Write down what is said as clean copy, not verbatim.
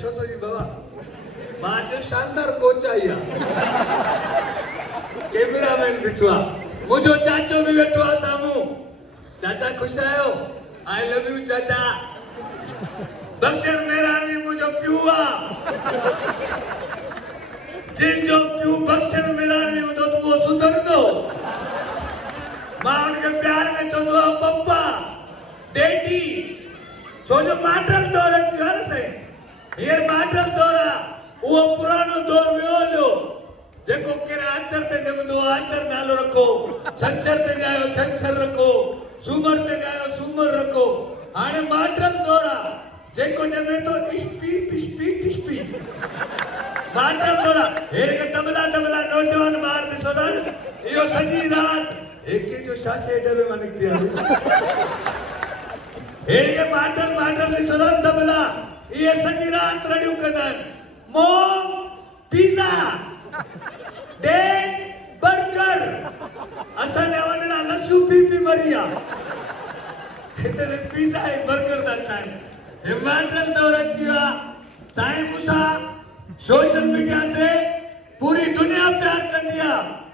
छो तो जी बाबा मां जो शानदार कोच आई कैमरामैन बिठो मुझो चाचो भी बैठो सामू चाचा खुश आयो आई लव यू चाचा दक्षिण मेहरानी मुझो प्यूआ जिन जो प्यू दक्षिण मेहरानी हो तो वो सुधर दो मां उनके प्यार में तो दो पप्पा डैडी छो जो माटल दौर अची न सही हींअर माटल दौर वो पुरानो दौर वियो जेको केरा आचर ते जमदो आचर नालो रखो छंछर ते जायो छंछर रखो सूमर ते जायो सूमर रखो हाणे माटल दौर जेको जमे तो इस्पी पिस्पी टिस्पी माटल दौर हे के तबला तबला नौजवान मार दिसो न यो सजी रात एके जो शासे डबे में निकती है हे के माटल माटल दिसो न तबला ये सजी रात रडियो कदन मोम पिज़्ज़ा डैड बर्गर असांजा वॾड़ा लस्सियूं पी पी मरिया हिते पिज़्ज़ा ऐं बर्गर था खाइनि हे माटल दौर अची वियो आहे साईं मूंसां सोशल मीडिया ते पूरी दुनिया प्यार कंदी आहे